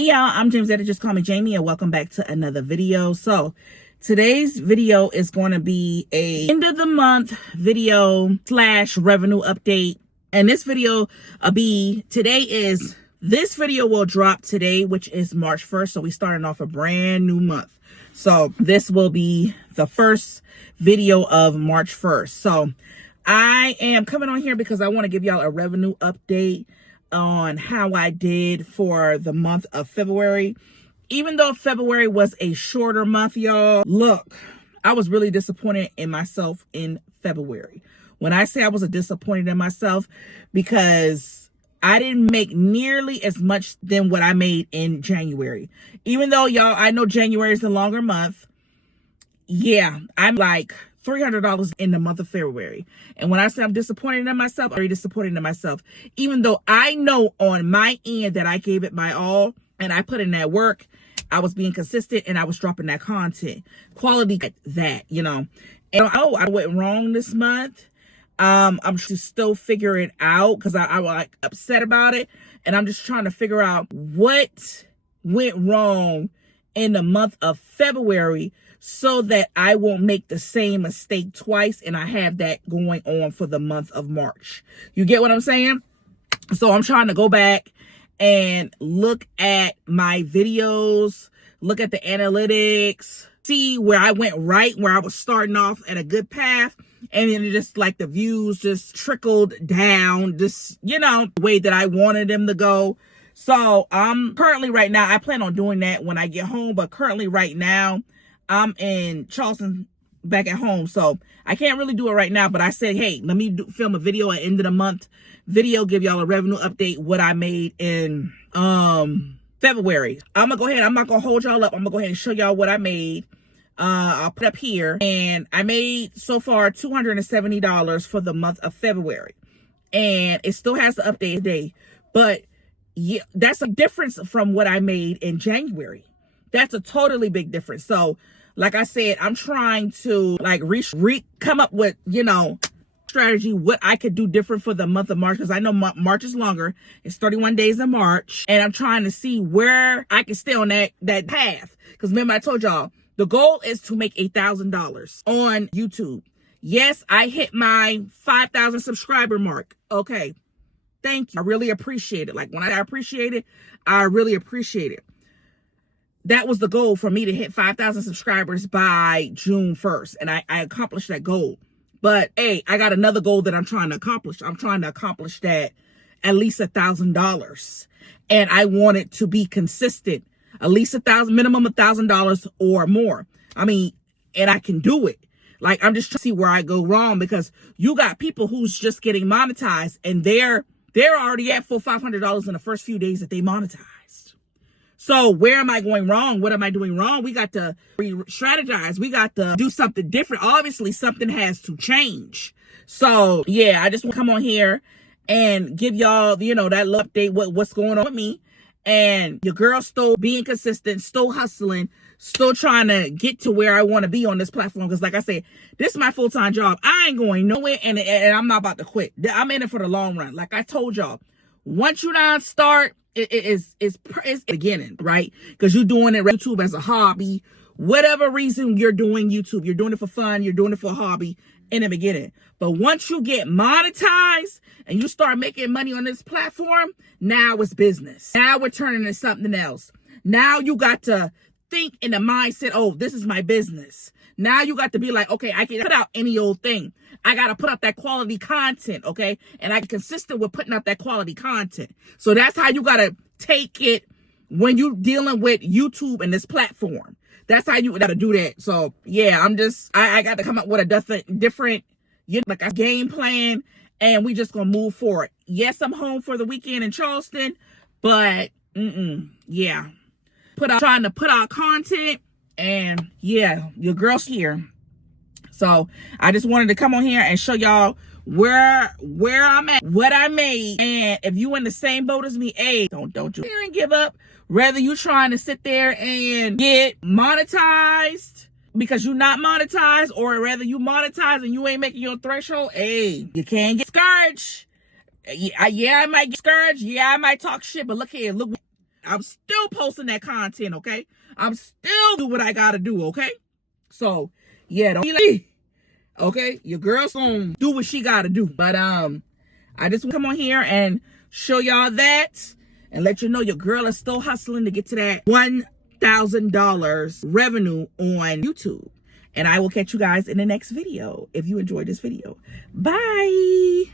Hey y'all, I'm jamielenear, just call me Jamie, and welcome back to another video. So today's video is going to be a end of the month video slash revenue update. And this video this video will drop today, which is March 1st. So we starting off a brand new month. So this will be the first video of March 1st. So I am coming on here because I want to give y'all a revenue update on how I did for the month of February. Even though February was a shorter month, y'all, look, I was really disappointed in myself in February. When I say I was disappointed in myself, because I didn't make nearly as much than what I made in January. Even though, y'all, I know January is the longer month. Yeah, I'm like $300 in the month of February. And when I say I'm disappointed in myself, I'm very disappointed in myself. Even though I know on my end that I gave it my all and I put in that work, I was being consistent and I was dropping that content. Quality that, you know. And I went wrong this month. I'm just still figuring it out because I was like upset about it. And I'm just trying to figure out what went wrong in the month of February so that I won't make the same mistake twice, and I have that going on for the month of March. You get what I'm saying? So I'm trying to go back and look at my videos, look at the analytics, see where I went right, where I was starting off at a good path, and then just like the views just trickled down, just, you know, the way that I wanted them to go. So I'm currently right now, I plan on doing that when I get home, but currently right now, I'm in Charleston back at home, so I can't really do it right now, but I said, hey, let me film a video at end of the month video, give y'all a revenue update, what I made in February. I'm gonna go ahead, I'm not gonna hold y'all up, I'm gonna go ahead and show y'all what I made. I'll put up here, and I made so far $270 for the month of February, and it still has the update today, but yeah, that's a difference from what I made in January. That's a totally big difference. So like I said, I'm trying to like come up with, you know, strategy, what I could do different for the month of March, because I know March is longer. It's 31 days in March, and I'm trying to see where I can stay on that path. Because remember, I told y'all the goal is to make $1,000 on YouTube. Yes, I hit my 5,000 subscriber mark. Okay, thank you. I really appreciate it. Like when I appreciate it, I really appreciate it. That was the goal for me, to hit 5,000 subscribers by June 1st. And I accomplished that goal. But hey, I got another goal that I'm trying to accomplish. I'm trying to accomplish that at least $1,000. And I want it to be consistent. At least minimum $1,000 or more. I mean, and I can do it. Like, I'm just trying to see where I go wrong, because you got people who's just getting monetized, and they're already at full $500 in the first few days that they monetized. So where am I going wrong? What am I doing wrong? We got to re-strategize. We got to do something different. Obviously, something has to change. So yeah, I just want to come on here and give y'all, you know, that little update, what's going on with me. And your girl still being consistent, still hustling, still trying to get to where I want to be on this platform. Because like I said, this is my full-time job. I ain't going nowhere, and I'm not about to quit. I'm in it for the long run. Like I told y'all, once you not start, it's beginning, right? Because you're doing it YouTube as a hobby. Whatever reason you're doing YouTube, you're doing it for fun, you're doing it for a hobby in the beginning. But once you get monetized and you start making money on this platform, now it's business. Now we're turning into something else. Now you got to think in the mindset, oh, this is my business. Now you got to be like, okay, I can put out any old thing. I got to put out that quality content, okay? And I'm consistent with putting out that quality content. So that's how you got to take it when you're dealing with YouTube and this platform. That's how you got to do that. So, yeah, I got to come up with a different, you know, like a game plan, and we just going to move forward. Yes, I'm home for the weekend in Charleston, but, yeah. Trying to put out content, and yeah, your girl's here. So I just wanted to come on here and show y'all where I'm at, what I made. And if you in the same boat as me, hey, don't you here and give up. Whether you trying to sit there and get monetized because you're not monetized, or whether you monetize and you ain't making your threshold, hey, you can't get discouraged. Yeah, I might get discouraged. Yeah, I might talk shit, but look here, look I'm still posting that content, okay? I'm still do what I gotta do, okay? So, yeah, don't be like, okay? Your girl's gonna do what she gotta do. But I just want to come on here and show y'all that and let you know your girl is still hustling to get to that $1,000 revenue on YouTube. And I will catch you guys in the next video if you enjoyed this video. Bye.